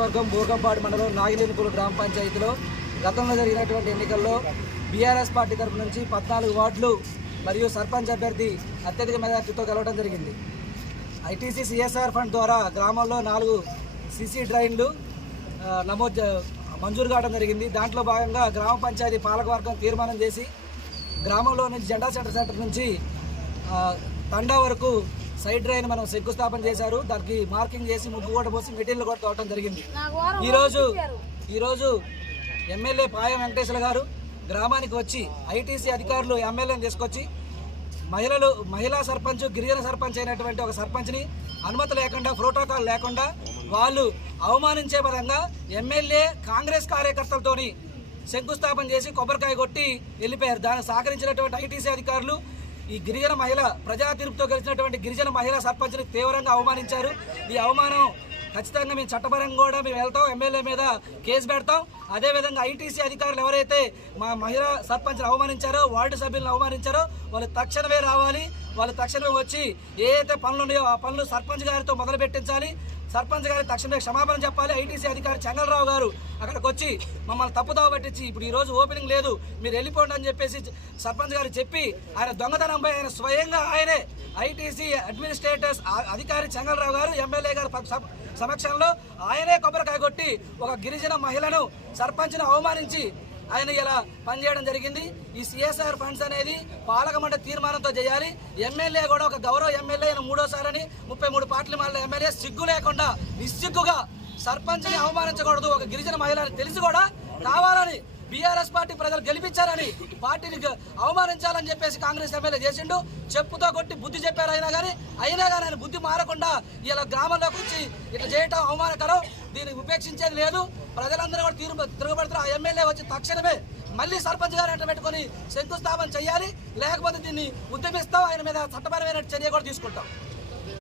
వర్గం బోర్గంపాడు మండలం నాగిలేనిపూలు గ్రామ పంచాయతీలో గతంలో జరిగినటువంటి ఎన్నికల్లో బీఆర్ఎస్ పార్టీ తరఫు నుంచి 14 వార్డులు మరియు సర్పంచ్ అభ్యర్థి అత్యధిక మెజార్టీతో గెలవడం జరిగింది. ఐటీసీ సిఎస్ఆర్ ఫండ్ ద్వారా గ్రామంలో 4 సీసీ డ్రైన్లు మంజూరు కావడం జరిగింది. దాంట్లో భాగంగా గ్రామ పంచాయతీ పాలకవర్గం తీర్మానం చేసి గ్రామంలో నుంచి జెండా సెంటర్ నుంచి తండా వరకు సైడ్ డ్రైన్ మనం శంకుస్థాపన చేశారు. దానికి మార్కింగ్ చేసి ముగ్గు కూడా పోసి మెటీరియల్ కూడా తోవడం జరిగింది. ఈరోజు ఎమ్మెల్యే పాయం వెంకటేశ్వర గారు గ్రామానికి వచ్చి ఐటీసీ అధికారులు ఎమ్మెల్యేని తీసుకొచ్చి మహిళా సర్పంచ్ గిరిజన సర్పంచ్ అయినటువంటి ఒక సర్పంచ్ని అనుమతి లేకుండా ప్రోటోకాల్ లేకుండా వాళ్ళు అవమానించే విధంగా ఎమ్మెల్యే కాంగ్రెస్ కార్యకర్తలతోని శంకుస్థాపన చేసి కొబ్బరికాయ కొట్టి వెళ్ళిపోయారు. దాన్ని సహకరించినటువంటి ఐటీసీ అధికారులు ఈ గిరిజన మహిళ ప్రజా తీర్పుతో గెలిచినటువంటి గిరిజన మహిళా సర్పంచ్ని తీవ్రంగా అవమానించారు. ఈ అవమానం ఖచ్చితంగా మేము చట్టపరంగా కూడా మేము వెళ్తాం, ఎమ్మెల్యే మీద కేసు పెడతాం. అదేవిధంగా ఐటీసీ అధికారులు ఎవరైతే మా మహిళా సర్పంచ్ని అవమానించారో, వార్డు సభ్యులను అవమానించారో వాళ్ళు తక్షణమే రావాలి. వాళ్ళు తక్షణమే వచ్చి ఏదైతే పనులు ఉన్నాయో ఆ పనులు సర్పంచ్ గారితో మొదలు పెట్టించాలి. సర్పంచ్ గారికి తక్షణమే క్షమాపణ చెప్పాలి. ఐటీసీ అధికారి చెంగలరావు గారు అక్కడికి వచ్చి మమ్మల్ని తప్పుదావ పట్టించి ఇప్పుడు ఈరోజు ఓపెనింగ్ లేదు మీరు వెళ్ళిపోండి అని చెప్పేసి సర్పంచ్ గారు చెప్పి ఆయన దొంగతనంపై ఆయన స్వయంగా ఆయనే ఐటీసీ అడ్మినిస్ట్రేటర్స్ అధికారి చెంగలరావు గారు ఎమ్మెల్యే గారు సమక్షంలో ఆయనే కొబ్బరికాయ కొట్టి ఒక గిరిజన మహిళను సర్పంచ్ను అవమానించి ఆయన ఇలా పనిచేయడం జరిగింది. ఈ సిఎస్ఆర్ ఫండ్స్ అనేది పాలక మండలి తీర్మానంతో చేయాలి. ఎమ్మెల్యే కూడా ఒక గౌరవ ఎమ్మెల్యే 3వ సారని 33 పార్లమెంట్ల ఎమ్మెల్యే సిగ్గు లేకుండా నిస్సిగ్గుగా సర్పంచ్ని అవమానించకూడదు. ఒక గిరిజన మహిళని తెలిసి కూడా కావాలని బీఆర్ఎస్ పార్టీ ప్రజలు గెలిపించారని పార్టీని అవమానించాలని చెప్పేసి కాంగ్రెస్ ఎమ్మెల్యే చేసిండు. చెప్పుతో కొట్టి బుద్ధి చెప్పారు. అయినా కానీ ఆయన బుద్ధి మారకుండా ఇలా గ్రామంలోకి వచ్చి ఇట్లా చేయటం అవమానకరం. దీన్ని ఉపేక్షించేది లేదు. ప్రజలందరూ కూడా తిరుగుబడుతున్నారు. ఆ ఎమ్మెల్యే వచ్చి తక్షణమే మళ్ళీ సర్పంచ్ గారు వెంట పెట్టుకొని శంకుస్థాపన చేయాలి. లేకపోతే దీన్ని ఉద్యమిస్తాం. ఆయన మీద చట్టపరమైన చర్య కూడా తీసుకుంటాం.